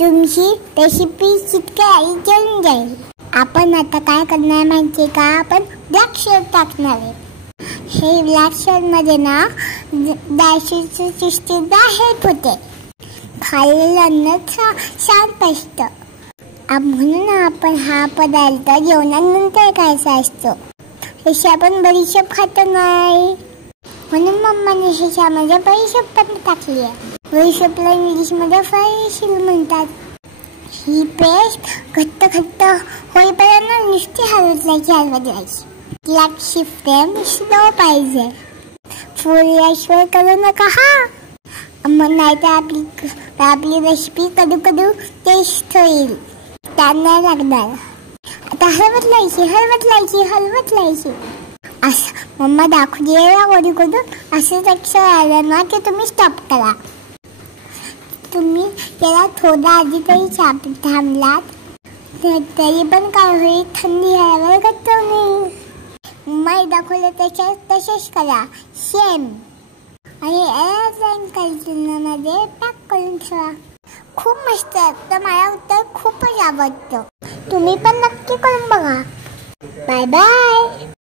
तुमची रेसिपी चिटक्याही जळून जाईल. आपण आता काय करणार माहिती का? आपण ब्लॅक सॉल्ट टाकणार आहे. हे ब्लॅक सॉल्ट मध्ये ना डायशीची चिष्टी बाहेर होते. खाल्लेलं अन्न शांत असतं. म्हणून आपण हा पदार्थ जेवणानंतर खायचा असतो. तशी आपण बडीशेप खातो नाही, म्हणून मम्माने ह्याच्यामध्ये बडीशेप पण टाकली आहे. बडीशेपला इंग्लिशमध्ये फ्राईशील म्हणतात. ही पेस्ट घट्ट घट्ट होईपर्यंत नुसती हलवत राहायची. गॅसची फ्लेम स्लो पाहिजे. फुल गॅसवर करू नका हा, मग नाहीतर आपली रेसिपी कधू टेस्ट होईल. त्यांना लागणार. आता हलवत लायची. असं मम्मा दाखवली कधून असं लक्षात आलं ना की तुम्ही स्टॉप करा. तुम्ही त्याला थोडा आधी तरी थांबलात तरी पण काय होईल, थंडी हव्यावर घट्ट नाही. मम्माई दाखवलं तसेच करा सेम. आणि एअरलाईन कंटेनरमध्ये पॅक करून ठेवा. खूप मस्त. तर मला उत्तर खूपच आवडतं. तुम्ही पण नक्की करून बघा. Bye bye.